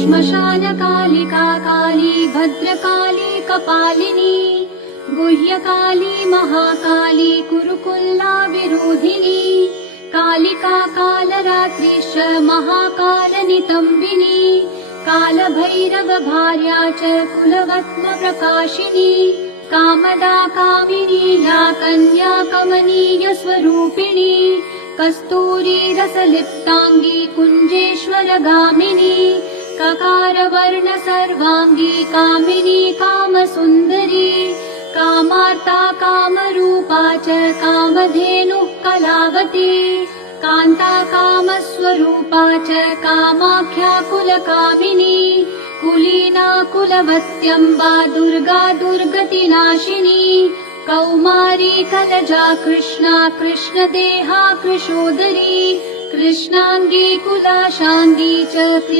श्मशानकालिका काली भद्रकाली कपालिनी गुह्यकाली महाकाली कुरुकुल्ला विरोधिनी कालिका कालरात्रिश्च महाकालनितम्बिनी कालभैरव भार्या च कुलवत्म प्रकाशिनी कामदा कामिनी या कन्या कमनीय स्वरूपिणी कस्तूरी रसलिप्तांगी कुंजेश्वर गामिनी ककार वर्ण सर्वांगी कामिनी कामसुंदरी कामार्ता कामरूपा च कामधेनुः कलावती कान्ता कामस्वरूपा च कामाख्या कुलकामिनी कुलीना कुलवत्यम्बा दुर्गा दुर्गतिनाशिनी कौमारी कलजा कृष्णा कृष्णदेहा कृशोदरी कृष्णांगी कुलाशांगी च